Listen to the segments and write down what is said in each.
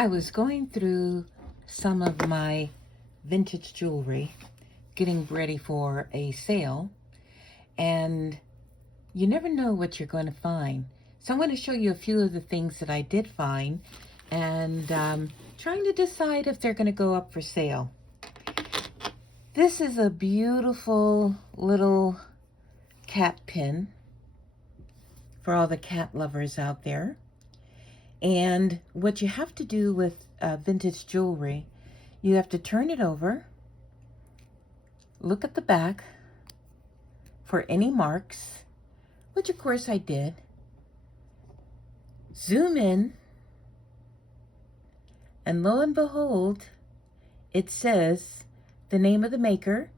I was going through some of my vintage jewelry, getting ready for a sale, and you never know what you're going to find. So I'm going to show you a few of the things that I did find and trying to decide if they're going to go up for sale. This is a beautiful little cat pin for all the cat lovers out there. And what you have to do with vintage jewelry, you have to turn it over, look at the back for any marks, which of course I did, zoom in, and lo and behold, it says the name of the maker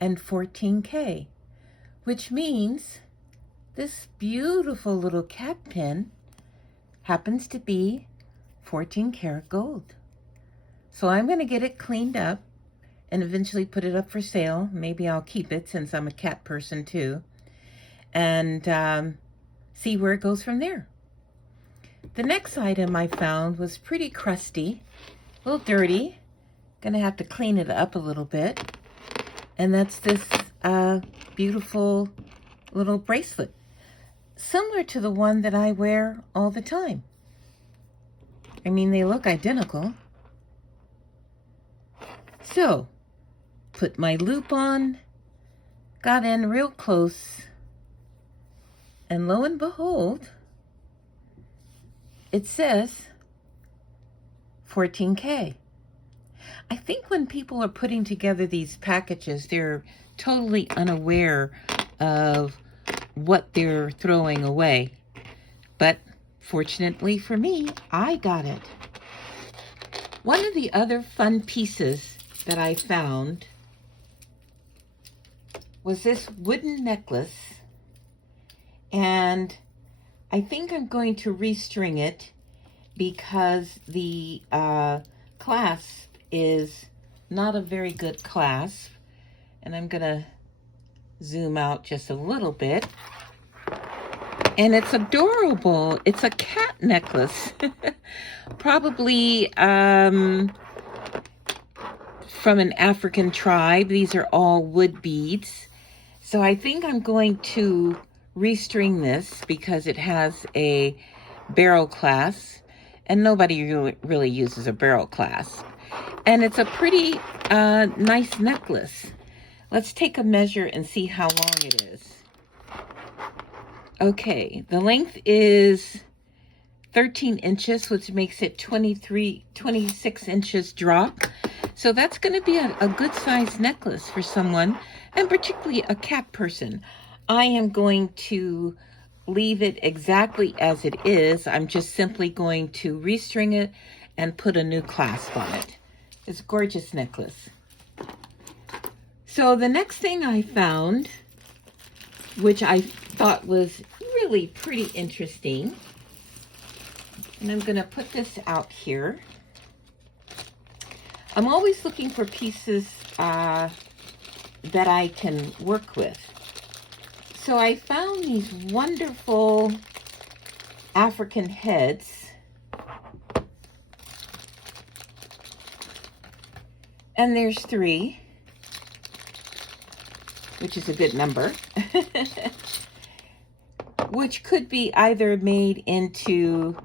and 14K, which means this beautiful little cat pin happens to be 14 karat gold. So I'm going to get it cleaned up and eventually put it up for sale. Maybe I'll keep it since I'm a cat person too, and see where it goes from there. The next item I found was pretty crusty, a little dirty. Gonna have to clean it up a little bit. And that's this beautiful little bracelet, similar to the one that I wear all the time. I mean, they look identical. So, put my loop on, got in real close, and lo and behold, it says 14K. I think when people are putting together these packages, they're totally unaware of what they're throwing away. But fortunately for me, I got it. One of the other fun pieces that I found was this wooden necklace, and I think I'm going to restring it because the clasp is not a very good clasp, and I'm gonna zoom out just a little bit. And it's adorable. It's a cat necklace. Probably from an African tribe. These are all wood beads. So I think I'm going to restring this because it has a barrel clasp, and nobody really uses a barrel clasp. And it's a pretty nice necklace. Let's take a measure and see how long it is. Okay, the length is 13 inches, which makes it 26 inches drop. So that's going to be a good size necklace for someone, and particularly a cat person. I am going to leave it exactly as it is. I'm just simply going to restring it and put a new clasp on it. It's a gorgeous necklace. So the next thing I found, which I thought was really pretty interesting, and I'm going to put this out here. I'm always looking for pieces that I can work with. So I found these wonderful African heads. And there's 3, which is a good number, which could be either made into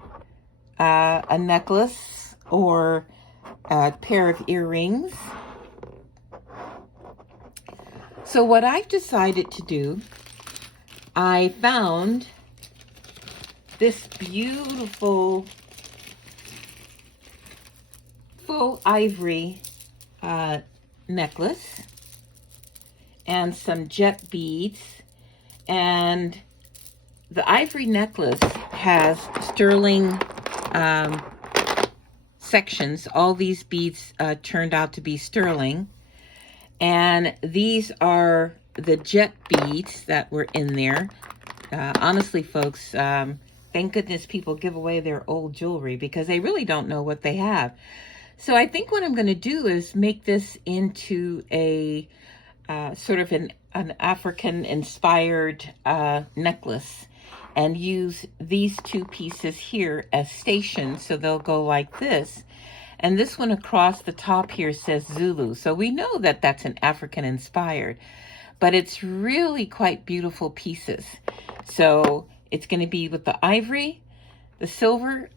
a necklace or a pair of earrings. So what I've decided to do, I found this beautiful faux ivory necklace and some jet beads, and the ivory necklace has sterling sections. All these beads turned out to be sterling, and these are the jet beads that were in there. Honestly, folks, thank goodness people give away their old jewelry because they really don't know what they have. So I think what I'm going to do is make this into a sort of an African-inspired necklace. and use these two pieces here as stations, so they'll go like this. And this one across the top here says Zulu, so we know that that's an African inspired, but it's really quite beautiful pieces. So it's going to be with the ivory, the silver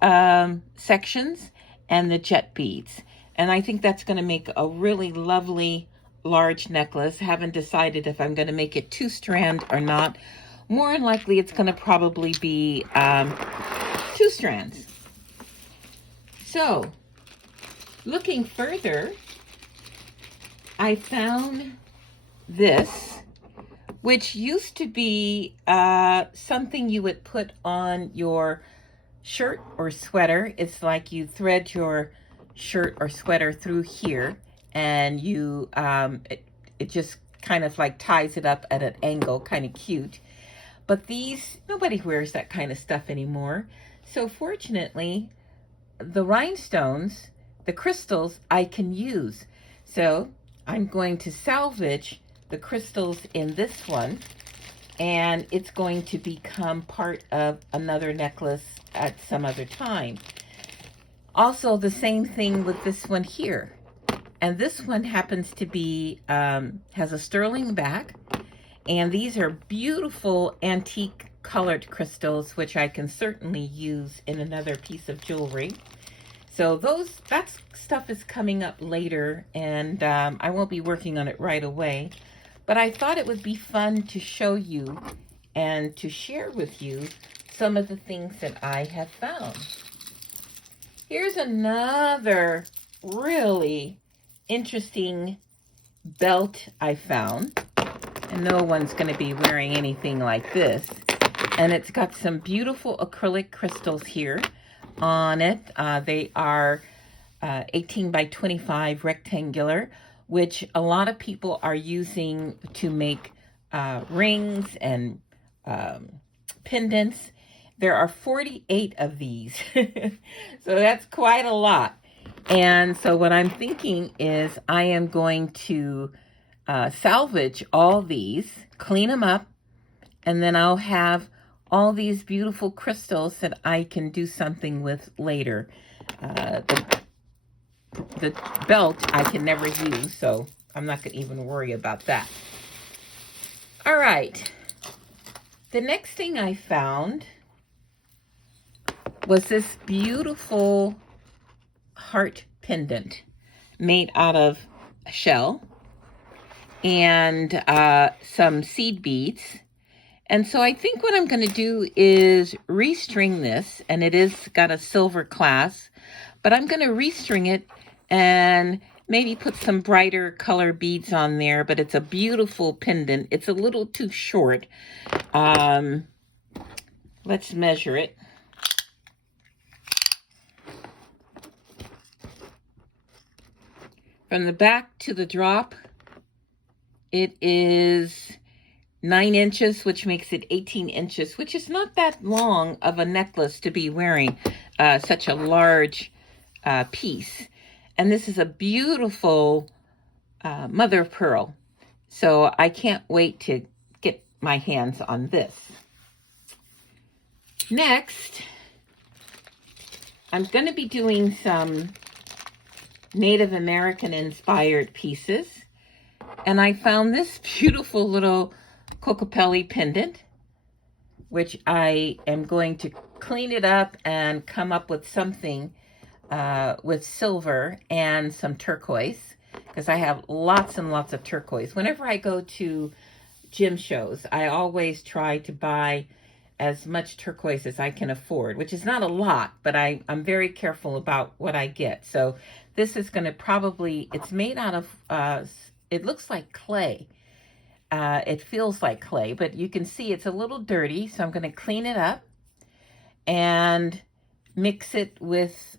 sections, and the jet beads. And I think that's going to make a really lovely large necklace. Haven't decided if I'm going to make it 2-strand or not. More than likely it's going to probably be 2 strands. So looking further, I found this, which used to be something you would put on your shirt or sweater. It's like you thread your shirt or sweater through here, and you it just kind of like ties it up at an angle, kind of cute. But these, nobody wears that kind of stuff anymore. So fortunately, the rhinestones, the crystals, I can use. So I'm going to salvage the crystals in this one, and it's going to become part of another necklace at some other time. Also, the same thing with this one here. And this one happens to be, has a sterling back, and these are beautiful antique colored crystals, which I can certainly use in another piece of jewelry. So that stuff is coming up later, and I won't be working on it right away. But I thought it would be fun to show you and to share with you some of the things that I have found. Here's another really interesting belt I found. And no one's going to be wearing anything like this. And it's got some beautiful acrylic crystals here on it. They are 18 by 25 rectangular, which a lot of people are using to make rings and pendants. There are 48 of these, so that's quite a lot. And so what I'm thinking is I am going to salvage all these, clean them up, and then I'll have all these beautiful crystals that I can do something with later. The belt I can never use, so I'm not going to even worry about that. All right. The next thing I found was this beautiful heart pendant made out of a shell and some seed beads. And so I think what I'm going to do is restring this, and it is got a silver clasp, but I'm going to restring it and maybe put some brighter color beads on there, but it's a beautiful pendant. It's a little too short. Let's measure it. From the back to the drop, it is 9 inches, which makes it 18 inches, which is not that long of a necklace to be wearing such a large piece. And this is a beautiful mother of pearl. So I can't wait to get my hands on this. Next, I'm going to be doing some Native American inspired pieces. And I found this beautiful little Kokopelli pendant, which I am going to clean it up and come up with something with silver and some turquoise, because I have lots and lots of turquoise. Whenever I go to gem shows, I always try to buy as much turquoise as I can afford, which is not a lot, but I'm very careful about what I get. So this is going to probably, it's made out of, it looks like clay. It feels like clay, but you can see it's a little dirty, so I'm going to clean it up and mix it with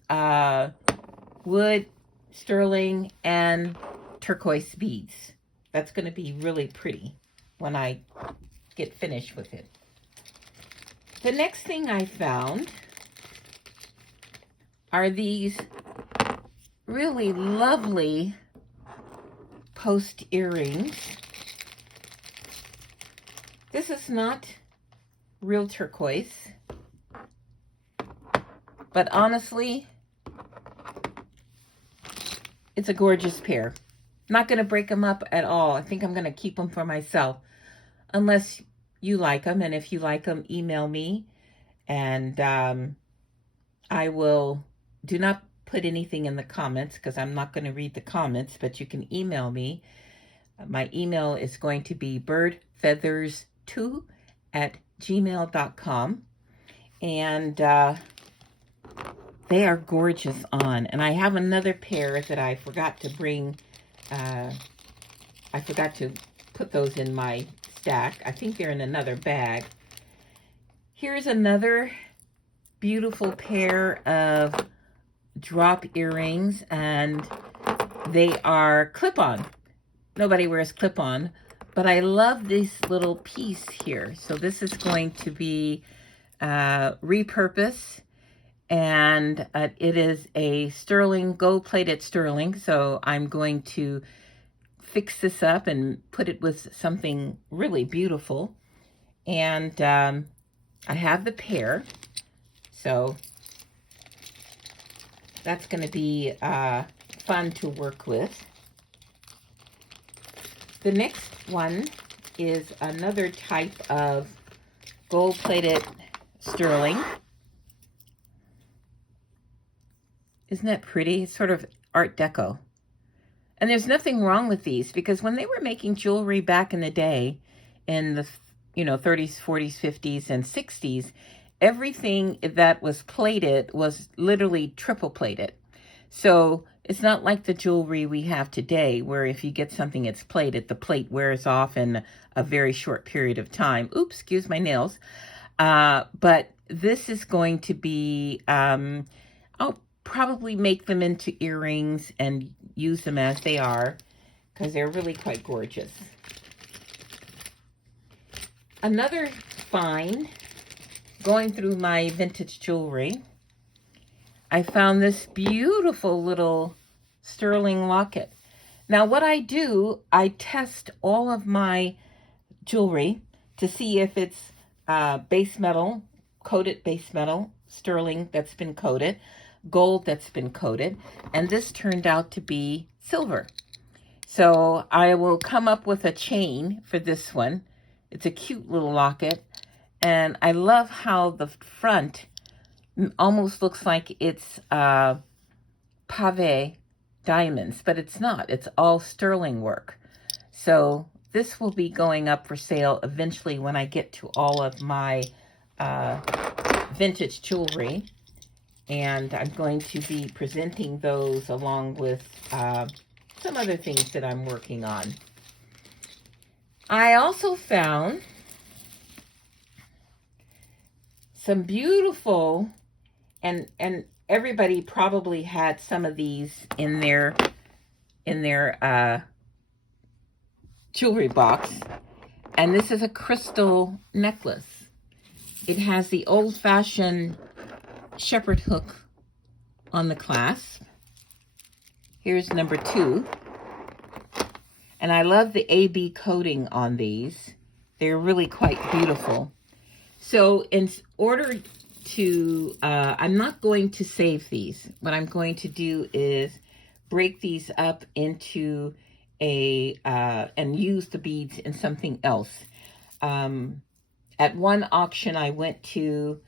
wood, sterling, and turquoise beads. That's going to be really pretty when I get finished with it. The next thing I found are these really lovely post earrings. This is not real turquoise. But honestly, it's a gorgeous pair. Not going to break them up at all. I think I'm going to keep them for myself. Unless you like them. And if you like them, email me. And I will, do not put anything in the comments because I'm not going to read the comments. But you can email me. My email is going to be birdfeathers2@gmail.com. And they are gorgeous on. And I have another pair that I forgot to bring. I forgot to put those in my stack. I think they're in another bag. Here's another beautiful pair of drop earrings, and they are clip-on. Nobody wears clip-on, but I love this little piece here. So this is going to be repurposed, and it is a sterling, gold-plated sterling. So I'm going to fix this up and put it with something really beautiful. And I have the pair, so that's going to be fun to work with. The next one is another type of gold-plated sterling. Isn't that pretty? It's sort of Art Deco. And there's nothing wrong with these, because when they were making jewelry back in the day, in the 30s, 40s, 50s, and 60s, everything that was plated was literally triple plated. So it's not like the jewelry we have today, where if you get something that's plated, the plate wears off in a very short period of time. Oops, excuse my nails. But this is going to be, I'll probably make them into earrings and use them as they are, because they're really quite gorgeous. Another find, going through my vintage jewelry, I found this beautiful little sterling locket. Now what I do, I test all of my jewelry to see if it's base metal, coated base metal, sterling that's been coated, gold that's been coated, and this turned out to be silver. So I will come up with a chain for this one. It's a cute little locket, and I love how the front almost looks like it's pave diamonds, but it's not. It's all sterling work. So this will be going up for sale eventually when I get to all of my vintage jewelry. And I'm going to be presenting those along with some other things that I'm working on. I also found some beautiful, and everybody probably had some of these in their jewelry box. And this is a crystal necklace. It has the old-fashioned shepherd hook on the clasp. Here's number 2. And I love the AB coating on these. They're really quite beautiful. So in order to, I'm not going to save these. What I'm going to do is break these up into and use the beads in something else. At one auction I went to,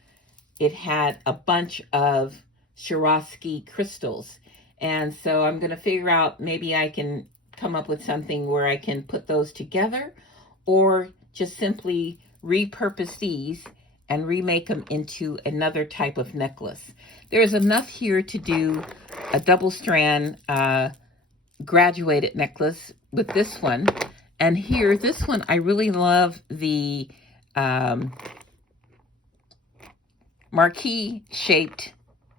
it had a bunch of Swarovski crystals. And so I'm going to figure out, maybe I can come up with something where I can put those together, or just simply repurpose these and remake them into another type of necklace. There's enough here to do a double strand graduated necklace with this one. And here, this one, I really love the marquee shaped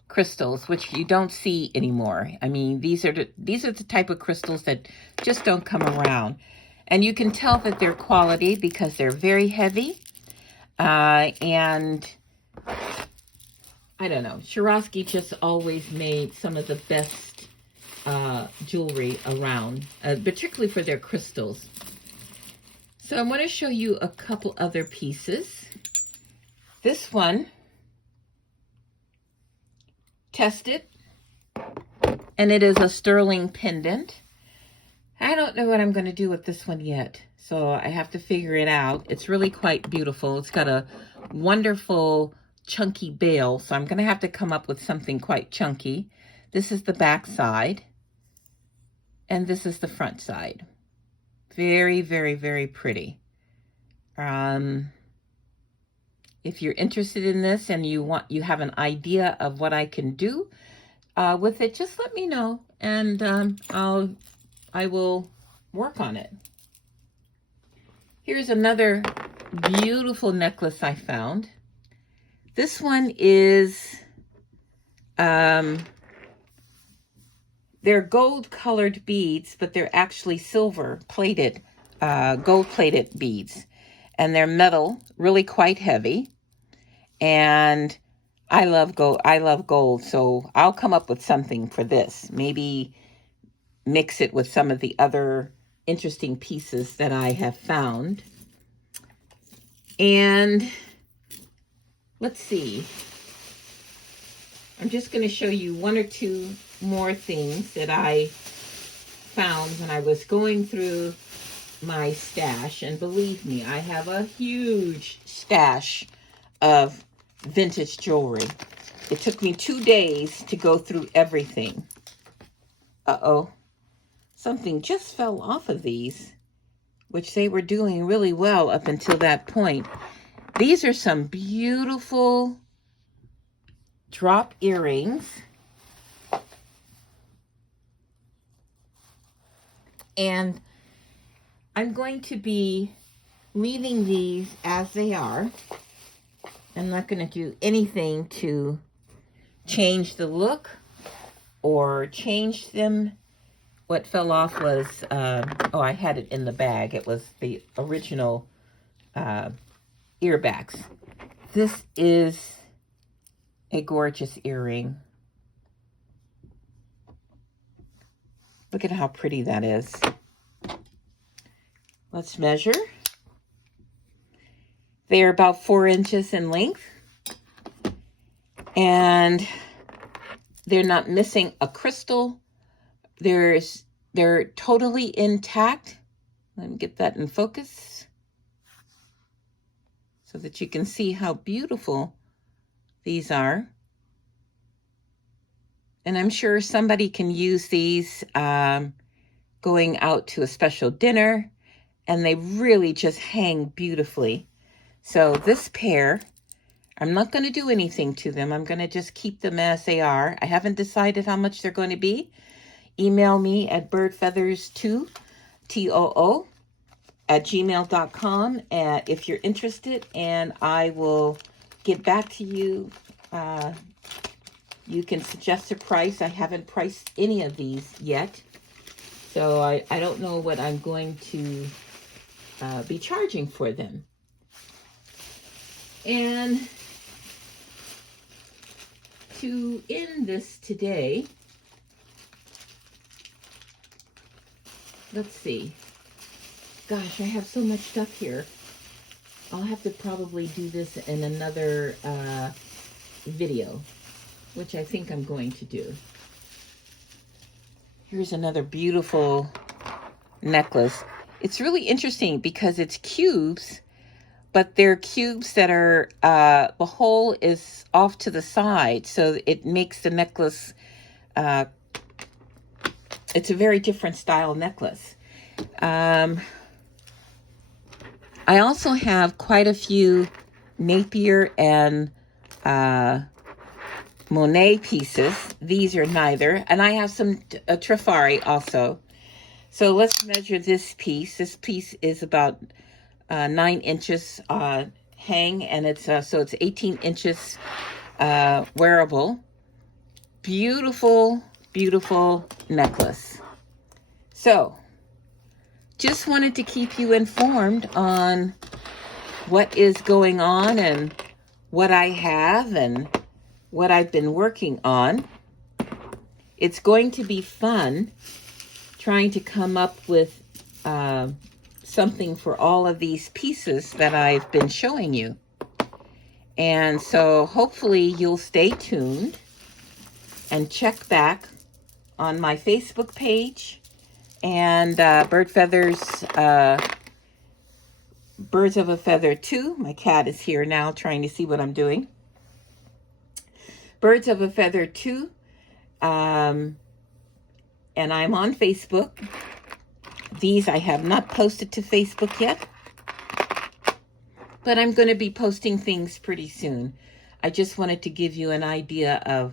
crystals, which you don't see anymore. I mean, these are the type of crystals that just don't come around. And you can tell that they're quality because they're very heavy. And I don't know, Swarovski just always made some of the best jewelry around, particularly for their crystals. So I want to show you a couple other pieces. This one, tested, and it is a sterling pendant. I don't know what I'm going to do with this one yet, so I have to figure it out. It's really quite beautiful. It's got a wonderful chunky bail, so I'm going to have to come up with something quite chunky. This is the back side, and this is the front side. Very, very, very pretty. If you're interested in this and you have an idea of what I can do with it, just let me know, and I will work on it. Here's another beautiful necklace I found. This one is, they're gold-colored beads, but they're actually silver-plated, gold-plated beads. And they're metal, really quite heavy. And I love gold, so I'll come up with something for this. Maybe mix it with some of the other interesting pieces that I have found. And let's see. I'm just going to show you one or two more things that I found when I was going through my stash. And believe me, I have a huge stash of vintage jewelry. It took me 2 days to go through everything. Uh-oh. Something just fell off of these, which they were doing really well up until that point. These are some beautiful drop earrings. And I'm going to be leaving these as they are. I'm not going to do anything to change the look or change them. What fell off was, I had it in the bag. It was the original earbacks. This is a gorgeous earring. Look at how pretty that is. Let's measure. They are about 4 inches in length, and they're not missing a crystal. They're totally intact. Let me get that in focus so that you can see how beautiful these are. And I'm sure somebody can use these going out to a special dinner, and they really just hang beautifully. So this pair, I'm not going to do anything to them. I'm going to just keep them as they are. I haven't decided how much they're going to be. Email me at birdfeathers2, TOO, @gmail.com if you're interested, and I will get back to you. You can suggest a price. I haven't priced any of these yet, so I don't know what I'm going to be charging for them. And to end this today, let's see. Gosh, I have so much stuff here. I'll have to probably do this in another video, which I think I'm going to do. Here's another beautiful necklace. It's really interesting because it's cubes, but they're cubes that are, the hole is off to the side, so it makes the necklace, it's a very different style necklace. I also have quite a few Napier and Monet pieces. These are neither. And I have some Trifari also. So let's measure this piece. This piece is about 9 inches hang, and it's so it's 18 inches wearable. Beautiful, beautiful necklace. So just wanted to keep you informed on what is going on and what I have and what I've been working on. It's going to be fun trying to come up with something for all of these pieces that I've been showing you. And so hopefully you'll stay tuned and check back on my Facebook page and Bird Feathers, Birds of a Feather 2. My cat is here now trying to see what I'm doing. Birds of a Feather 2. And I'm on Facebook. These I have not posted to Facebook yet, but I'm going to be posting things pretty soon. I just wanted to give you an idea of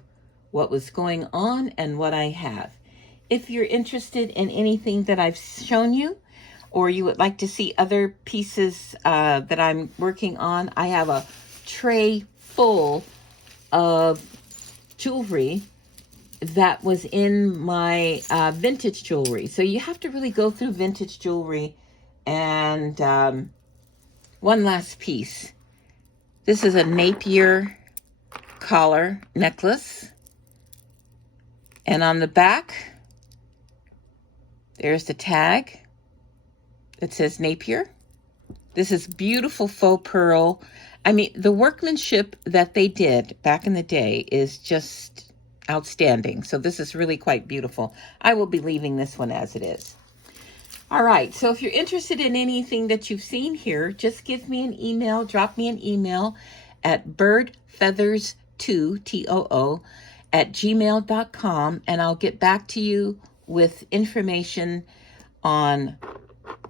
what was going on and what I have. If you're interested in anything that I've shown you, or you would like to see other pieces that I'm working on, I have a tray full of jewelry that was in my vintage jewelry. So you have to really go through vintage jewelry. And one last piece. This is a Napier collar necklace. And on the back, there's the tag. It says Napier. This is beautiful faux pearl. I mean, the workmanship that they did back in the day is just outstanding. So this is really quite beautiful. I will be leaving this one as it is. All right, so if you're interested in anything that you've seen here, just give me an email, drop me an email at birdfeathers2, T-O-O, at gmail.com, and I'll get back to you with information on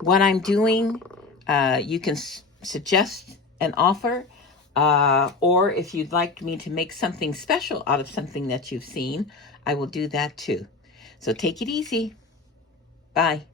what I'm doing. You can suggest an offer, or if you'd like me to make something special out of something that you've seen, I will do that too. So take it easy. Bye.